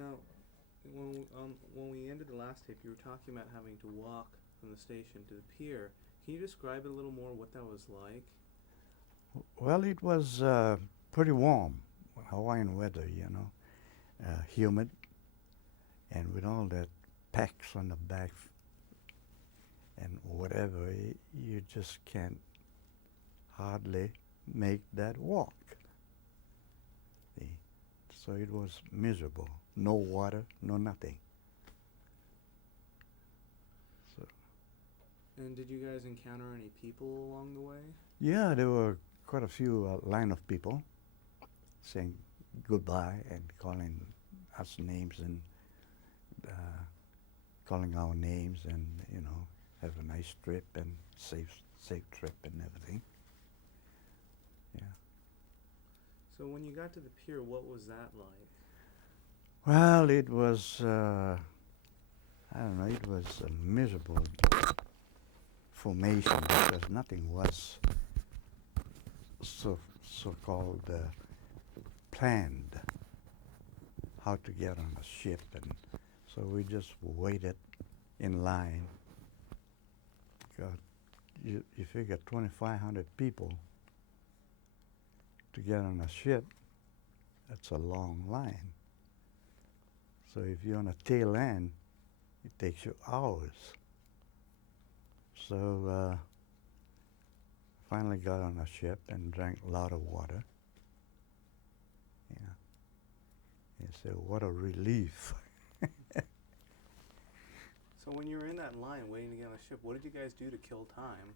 Now, when we ended the last tape, you were talking about having to walk from the station to the pier. Can you describe it a little more what that was like? Well, it was pretty warm, Hawaiian weather, humid, and with all that packs on the back and whatever, you just can't hardly make that walk. See? So it was miserable. No water, no nothing. So And did you guys encounter any people along the way? yeah, there were quite a few line of people saying goodbye and calling us names and uh, calling our names and have a nice trip and safe trip and everything. Yeah. So when you got to the pier, what was that like? Well, it was I don't know. It was a miserable formation because nothing was so-called planned how to get on a ship, and so we just waited in line. God, you figure 2,500 people to get on a ship, that's a long line. So if you're on a tail end, it takes you hours. So finally got on a ship and drank a lot of water. Yeah. And said, what a relief. So when you were in that line waiting to get on the ship, what did you guys do to kill time?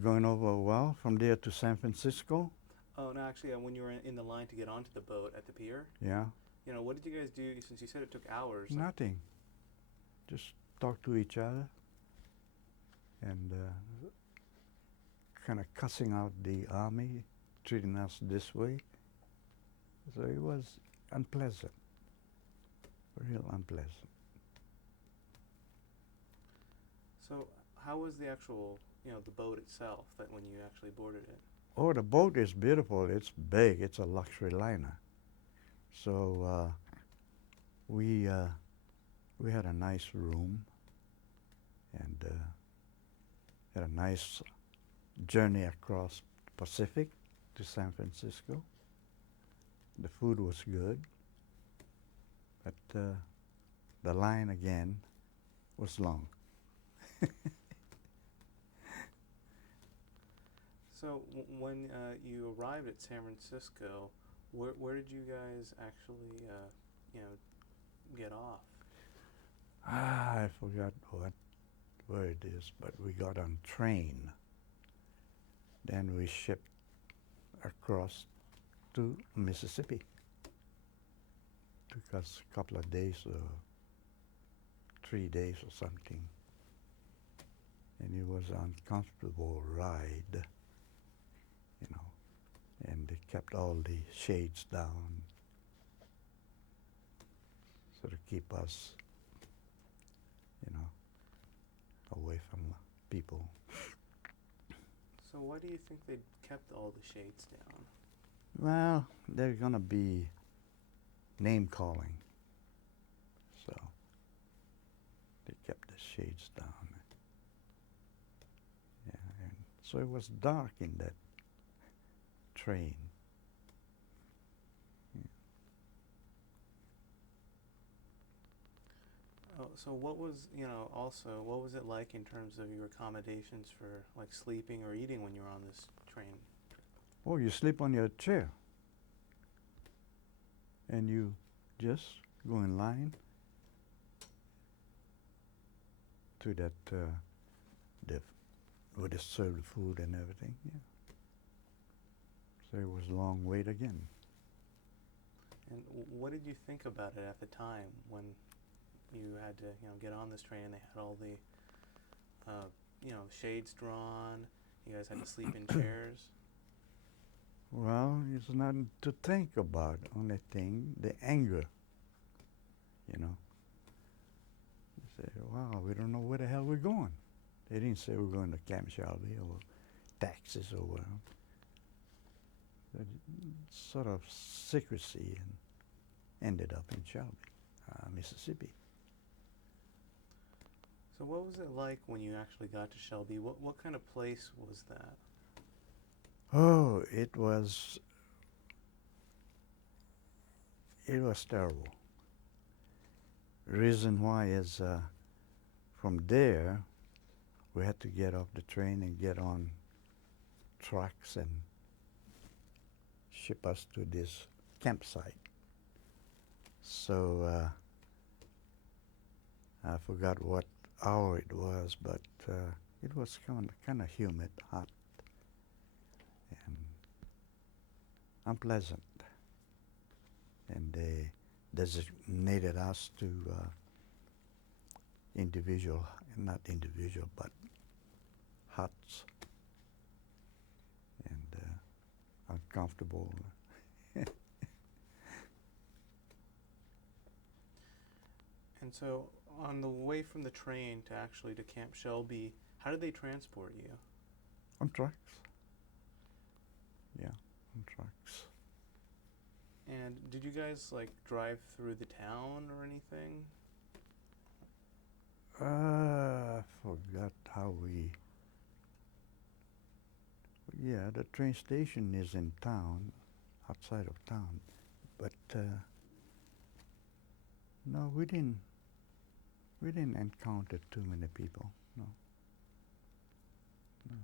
Going over, well, from there to San Francisco. Oh, no, actually, when you were in the line to get onto the boat at the pier, Yeah. What did you guys do since you said it took hours? Nothing. Just talk to each other and kind of cussing out the army, treating us this way. So it was unpleasant, real unpleasant. So how was the actual, the boat itself that when you actually boarded it? Oh, the boat is beautiful. It's big. It's a luxury liner. So we had a nice room and had a nice journey across Pacific to San Francisco. The food was good, but the line again was long. So when you arrived at San Francisco, where did you guys actually, get off? I forgot where it is, but we got on train. Then we shipped across to Mississippi. Took us a couple of days, 3 days or something. And it was an uncomfortable ride, and they kept all the shades down so to keep us, away from people. So why do you think they kept all the shades down? Well, they're gonna be name calling, so they kept the shades down. Yeah, and so it was dark in that train. Oh, so what was, also, what was it like in terms of your accommodations for, like, sleeping or eating when you were on this train? Oh, you sleep on your chair, and you just go in line to that where they serve the food and everything. Yeah. So it was a long wait again. And what did you think about it at the time when you had to, get on this train? They had all the, shades drawn. You guys had to sleep in chairs. Well, it's nothing to think about. Only thing, the anger. You say, wow, we don't know where the hell we're going. They didn't say we're going to Camp Shelby or Texas or where. Sort of secrecy and ended up in Shelby, Mississippi. So what was it like when you actually got to Shelby? What kind of place was that? Oh, it was terrible. Reason why is from there we had to get off the train and get on trucks and ship us to this campsite. So I forgot what hour it was, but it was kind of humid, hot, and unpleasant. And they designated us to not individual, but huts, and uncomfortable. And so on the way from the train to actually to Camp Shelby, how did they transport you? On trucks. Yeah, on trucks. And did you guys like drive through the town or anything? I forgot how we. Yeah, the train station is in town, outside of town, but no, we didn't. We didn't encounter too many people. No. No.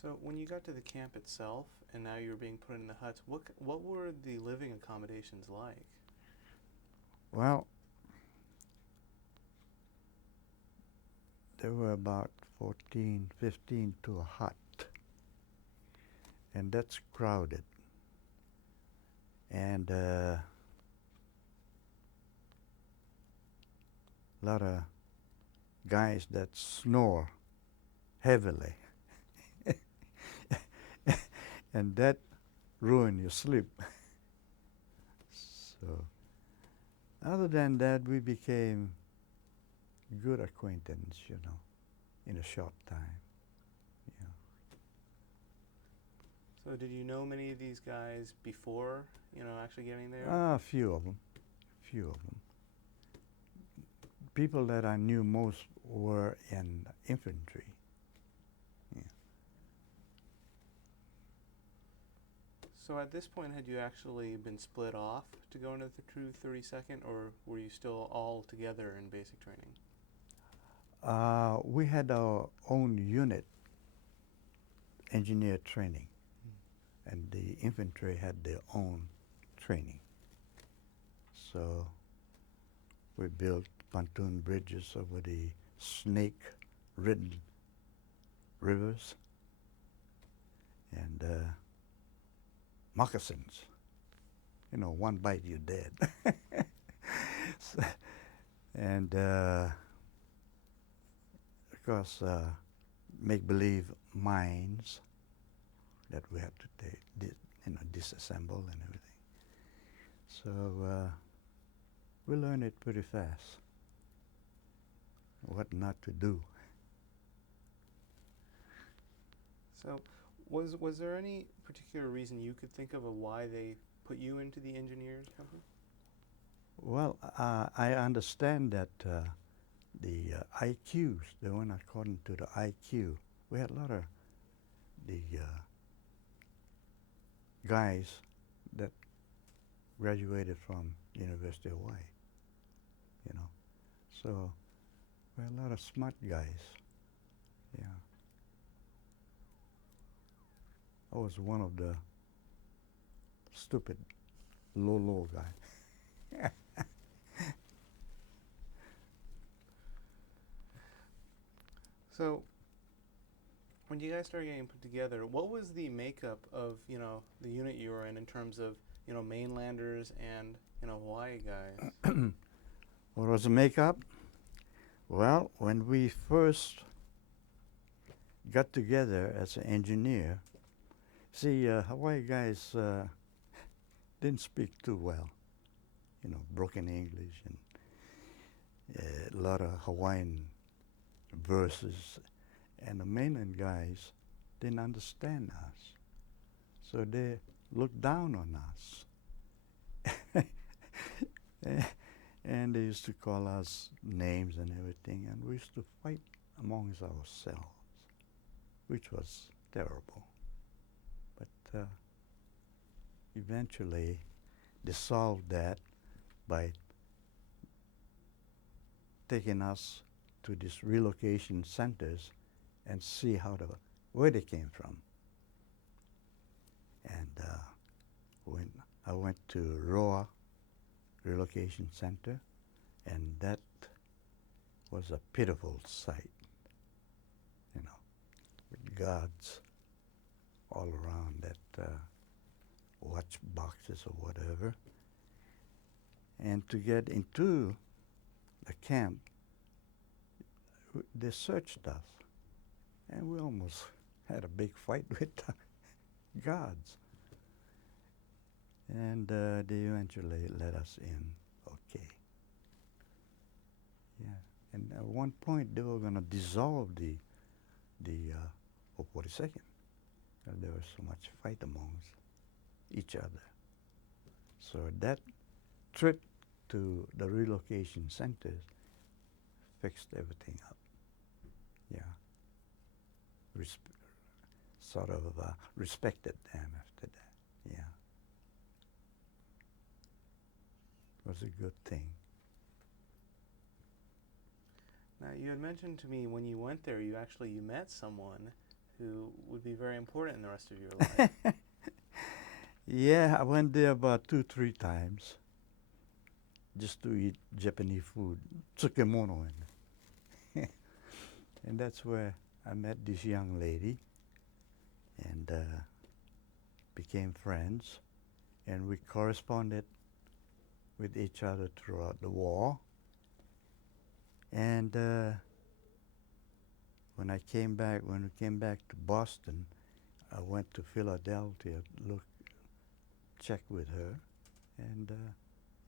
So when you got to the camp itself, and now you were being put in the huts, what were the living accommodations like? Well, there were about 14, 15 to a hut, and that's crowded. And a lot of guys that snore heavily, and that ruin your sleep. So, other than that, we became good acquaintance, in a short time. Yeah. So did you know many of these guys before, actually getting there? A few of them. People that I knew most were in infantry. Yeah. So at this point, had you actually been split off to go into the 32nd, or were you still all together in basic training? We had our own unit, engineer training, and the infantry had their own training. So we built pontoon bridges over the snake-ridden rivers, and moccasins. One bite you're dead. And of course, make-believe mines that we had to disassemble and everything. So we learned it pretty fast, what not to do. So was there any particular reason you could think of why they put you into the engineers company? Well, I understand that the IQs, they went according to the IQ. We had a lot of the guys that graduated from University of Hawaii, So we had a lot of smart guys. Yeah. I was one of the stupid, low guy. So when you guys started getting put together, what was the makeup of, the unit you were in terms of, mainlanders and, Hawaii guys? What was the makeup? Well, when we first got together as an engineer, see, Hawaii guys didn't speak too well, broken English and a lot of Hawaiian verses, and the mainland guys didn't understand us, so they looked down on us. And they used to call us names and everything, and we used to fight amongst ourselves, which was terrible. But eventually, they solved that by taking us to these relocation centers and see where they came from. And when I went to Roa Relocation Center, and that was a pitiful sight, you know, with guards all around that watch boxes or whatever. And to get into the camp, they searched us, and we almost had a big fight with the guards. And they eventually let us in, okay. Yeah, and at one point they were going to dissolve the 42nd. There was so much fight amongst each other. So that trip to the relocation centers fixed everything up. Yeah, sort of respected them after that. Yeah, it was a good thing. Now, you had mentioned to me when you went there, you met someone who would be very important in the rest of your life. Yeah, I went there about 2-3 times just to eat Japanese food, tsukemono, and that's where I met this young lady and became friends, and we corresponded with each other throughout the war. And when we came back to Boston, I went to Philadelphia to check with her, and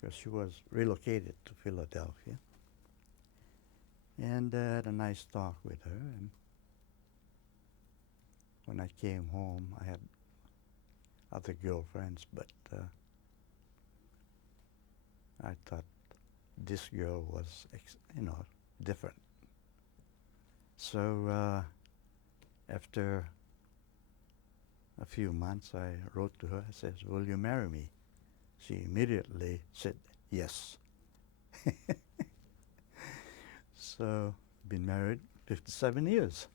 because she was relocated to Philadelphia, and had a nice talk with her. And when I came home, I had other girlfriends, but I thought this girl was, different. So after a few months, I wrote to her. I said, "Will you marry me?" She immediately said yes. So, been married 57 years.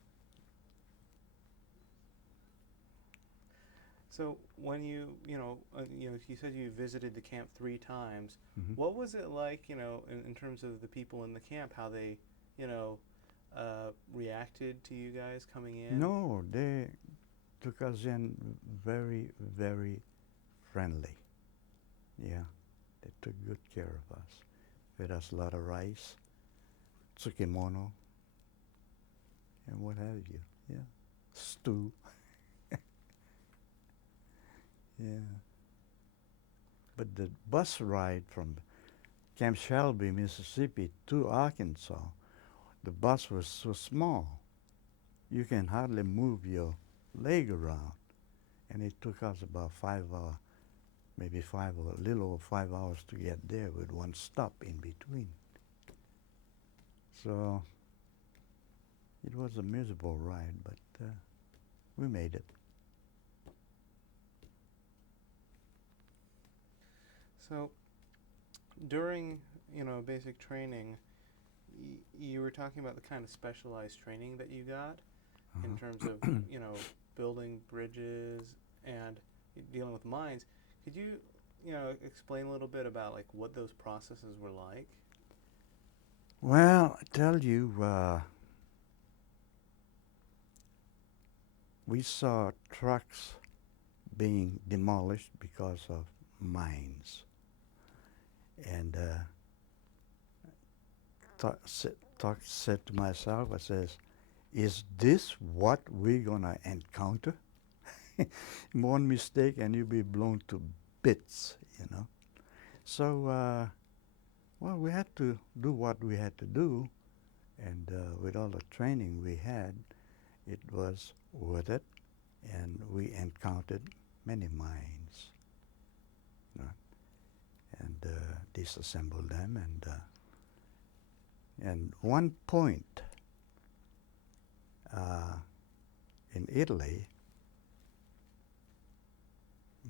So when you said you visited the camp 3 times. Mm-hmm. What was it like, in terms of the people in the camp, how they, reacted to you guys coming in? No, they took us in very, very friendly. Yeah, they took good care of us. Fed us a lot of rice, tsukemono, and what have you. Yeah, stew. Yeah. But the bus ride from Camp Shelby, Mississippi to Arkansas, the bus was so small, you can hardly move your leg around. And it took us about 5 hours, maybe a little over 5 hours to get there with one stop in between. So it was a miserable ride, but we made it. So during, basic training, you were talking about the kind of specialized training that you got in terms of, building bridges and dealing with mines. Could you, explain a little bit about like what those processes were like? Well, I tell you, we saw trucks being demolished because of mines. And said to myself, I says, is this what we're gonna encounter? One mistake and you'll be blown to bits, So, well, we had to do what we had to do, and with all the training we had, it was worth it, and we encountered many mines. And disassemble them, and one point in Italy,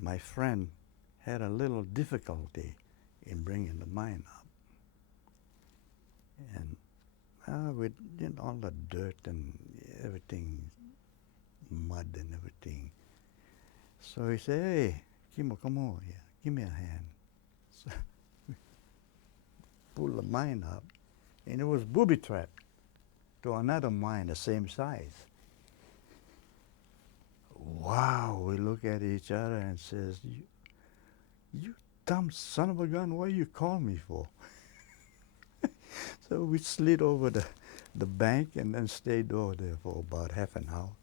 my friend had a little difficulty in bringing the mine up, and with all the dirt and everything, mud and everything. So he said, "Hey, Kimo, come over here. Give me a hand." So we pulled the mine up, and it was booby-trapped to another mine the same size. Wow, we look at each other and says, you dumb son of a gun, what you call me for? So we slid over the bank and then stayed over there for about half an hour,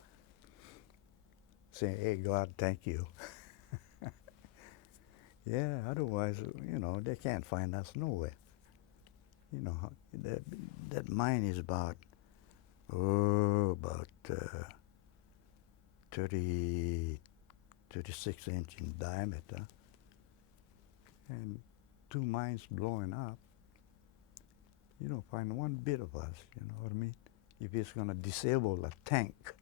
saying, "Hey, God, thank you." Yeah, otherwise, they can't find us nowhere. That mine is about 36 inch in diameter, and 2 mines blowing up. You don't find one bit of us, you know what I mean? If it's going to disable a tank.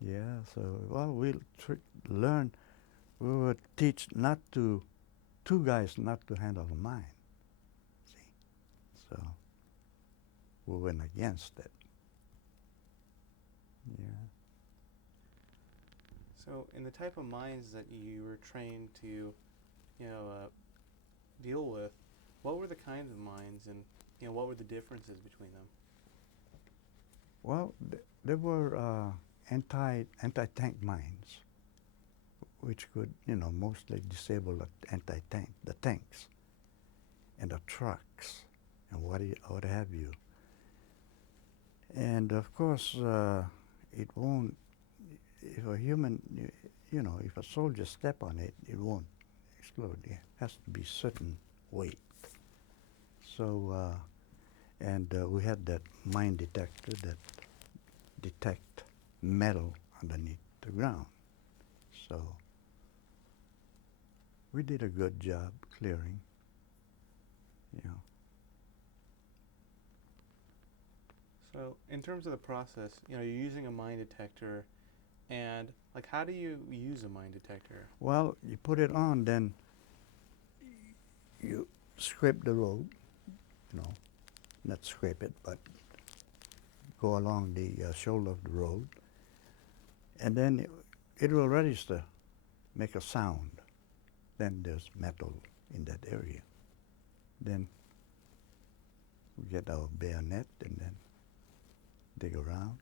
Yeah, so, well, we'll learn, we will teach two guys not to handle a mine, see? So we went against it. Yeah. So in the type of mines that you were trained to, deal with, what were the kinds of mines, and what were the differences between them? Well, there were anti-tank mines, which could, mostly disable the tanks and the trucks and what have you. And of course, it won't. If a human, if a soldier step on it, it won't explode. It has to be certain weight. So, we had that mine detector that detect metal underneath the ground. So we did a good job clearing. So in terms of the process, you're using a mine detector, and how do you use a mine detector? Well, you put it on, then you scrape the road, not scrape it, but go along the shoulder of the road, and then it will register, make a sound. Then there's metal in that area. Then we get our bayonet and then dig around,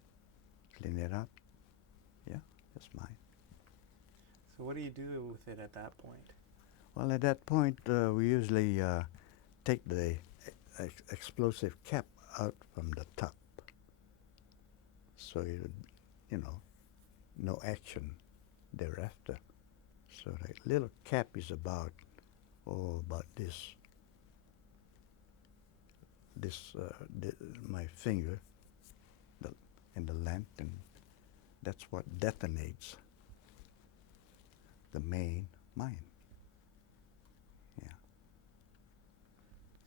clean it up. Yeah, that's mine. So what do you do with it at that point? Well, at that point, we usually take the explosive cap out from the top. So, no action thereafter. So the little cap is about my finger, and the length, and that's what detonates the main mine. Yeah.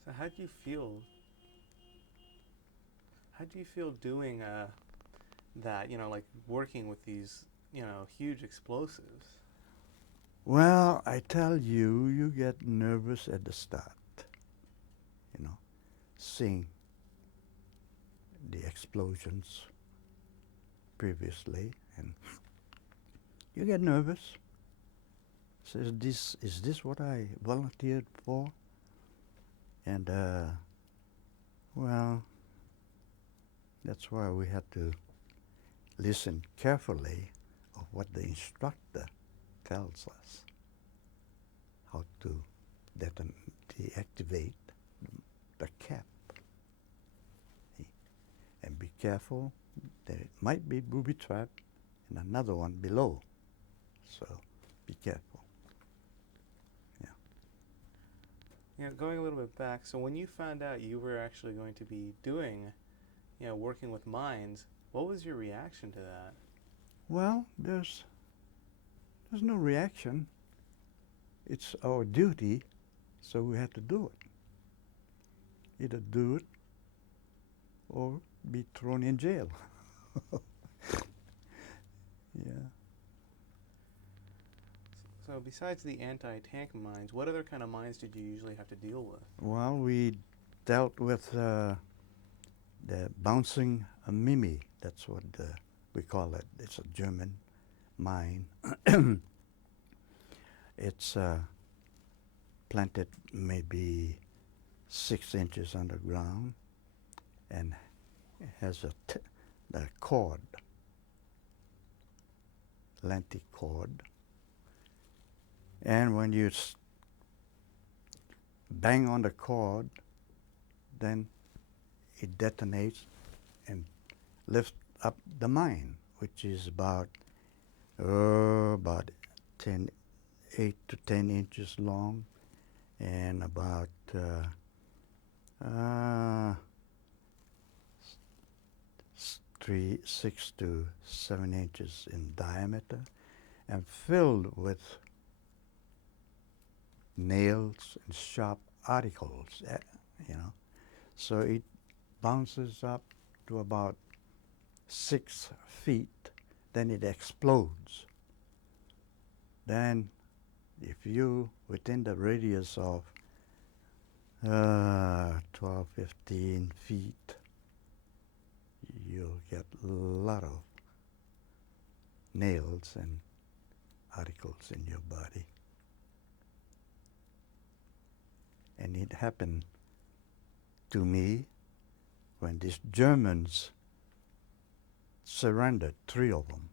So how do you feel? How do you feel doing that? Working with these huge explosives. Well, I tell you, you get nervous at the start. Seeing the explosions previously, and you get nervous. Says, is this what I volunteered for? And well, that's why we had to listen carefully of what the instructor tells us, how to deactivate the cap. And be careful, there might be booby trap and another one below. So be careful. Yeah. Going a little bit back, so when you found out you were actually going to be doing, working with mines, what was your reaction to that? Well, there's no reaction. it's our duty, so we have to do it. Either do it or be thrown in jail. Yeah. So besides the anti-tank mines, what other kind of mines did you usually have to deal with? Well, we dealt with the bouncing Mimi. That's what we call it. It's a German mine. It's planted maybe 6 inches underground and has a cord, lengthy cord. And when you bang on the cord, then it detonates and lifts up the mine, which is about 8 to 10 inches long and about 6 to 7 inches in diameter and filled with nails and sharp articles, you know. So it bounces up to about 6 feet, then it explodes. Then if you, within the radius of 12, 15 feet, you'll get a lot of nails and articles in your body. And it happened to me when these Germans surrendered, 3 of them.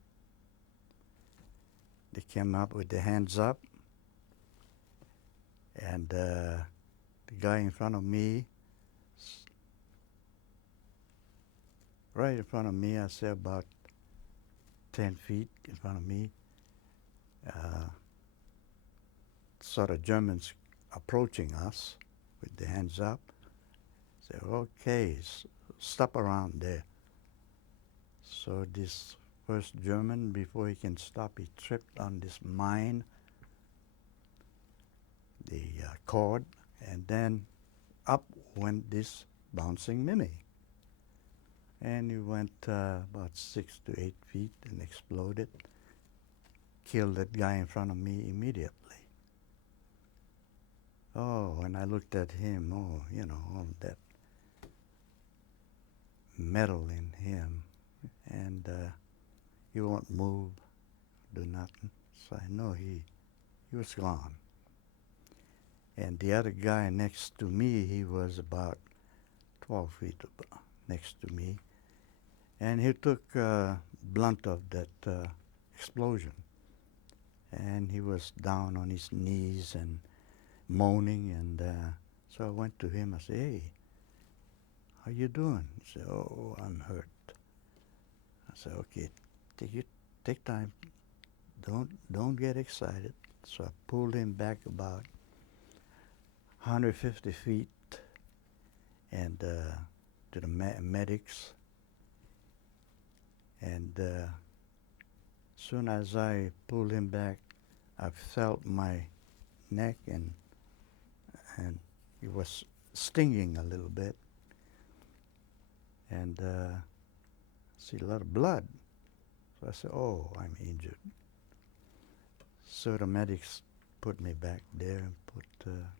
They came up with their hands up, and the guy in front of me, right in front of me, I say about 10 feet in front of me, saw the Germans approaching us with their hands up. Say, okay, stop around there. So this first German, before he can stop, he tripped on this mine, the cord, and then up went this bouncing Mimi. And he went about 6 to 8 feet and exploded, killed that guy in front of me immediately. Oh, when I looked at him, oh, you know, all that metal in him, and he won't move, do nothing. So I know he was gone. And the other guy next to me, he was about 12 feet next to me, and he took blunt of that explosion. And he was down on his knees and moaning, and so I went to him. I said, "Hey, how you doing?" He said, "Oh, I'm hurt." I said, "Okay, take time. Don't get excited." So I pulled him back about 150 feet and to the medics. And soon as I pulled him back, I felt my neck and it was stinging a little bit, and see a lot of blood. So I said, "Oh, I'm injured." So the medics put me back there and put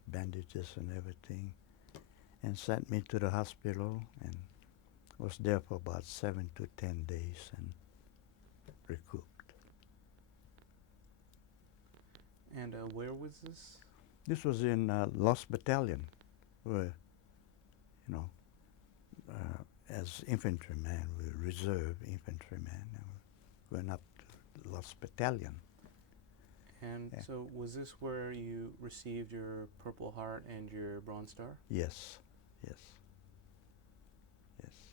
bandages and everything, and sent me to the hospital, and was there for about 7 to 10 days and recouped. And where was this? This was in Lost Battalion, where, you know, as infantrymen, we were reserve infantrymen, and we went up to Lost Battalion. And Yeah. so was this where you received your Purple Heart and your Bronze Star? Yes, yes, yes.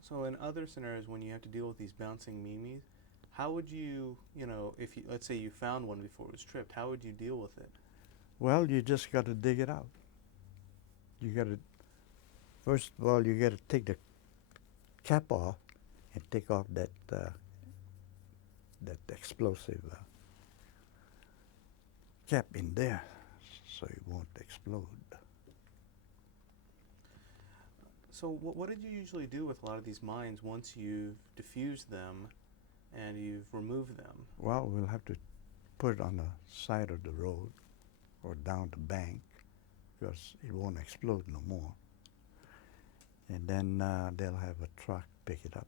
So in other scenarios, when you have to deal with these bouncing mimes, how would you, if you, let's say you found one before it was tripped, how would you deal with it? Well, you just got to dig it out. You got to, first of all, you got to take the cap off and take off that that explosive cap in there so it won't explode. So what did you usually do with a lot of these mines once you've diffused them and you've removed them? Well, we'll have to put it on the side of the road or down the bank because it won't explode no more. And then they'll have a truck pick it up.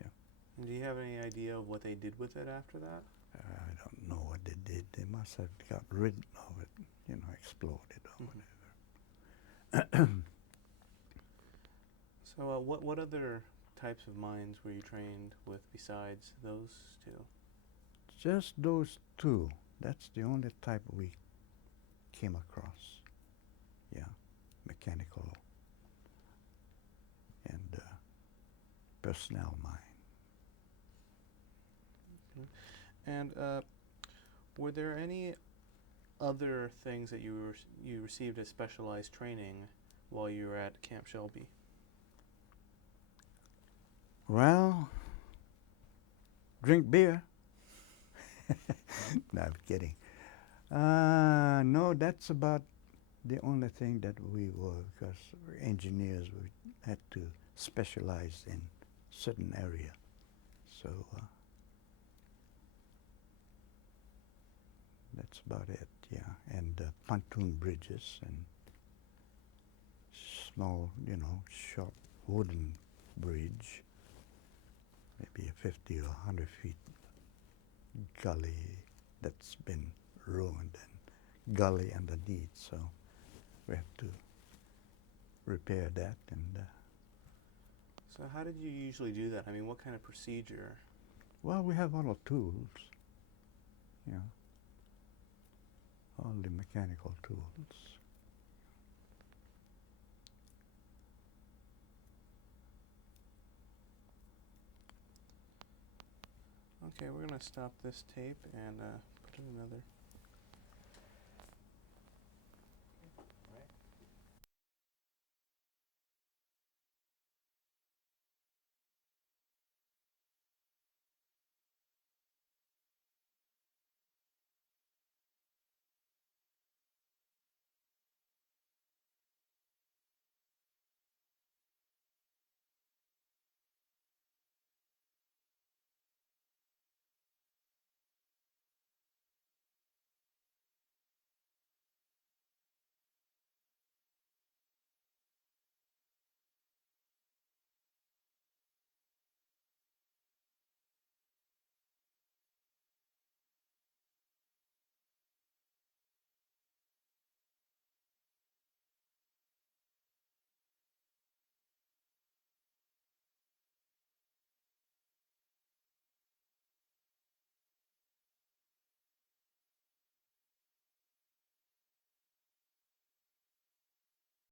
Yeah. And do you have any idea of what they did with it after that? I don't know what they did. They must have got rid of it, you know, exploded or whatever. So what other types of mines were you trained with besides those two? Just those two. That's the only type we came across. Yeah, mechanical and personnel mine. And were there any other things that you received as specialized training while you were at Camp Shelby? Well, drink beer. No, I'm kidding. No, that's about the only thing that we were, because we're engineers, we had to specialize in certain area. So that's about it, yeah. And pontoon bridges and small, you know, short wooden bridge, maybe a 50 or 100 feet gully that's been ruined and gully underneath, so we have to repair that. And So how did you usually do that? I mean, what kind of procedure? well, we have all the tools, you know, all the mechanical tools. Okay, we're going to stop this tape and put in another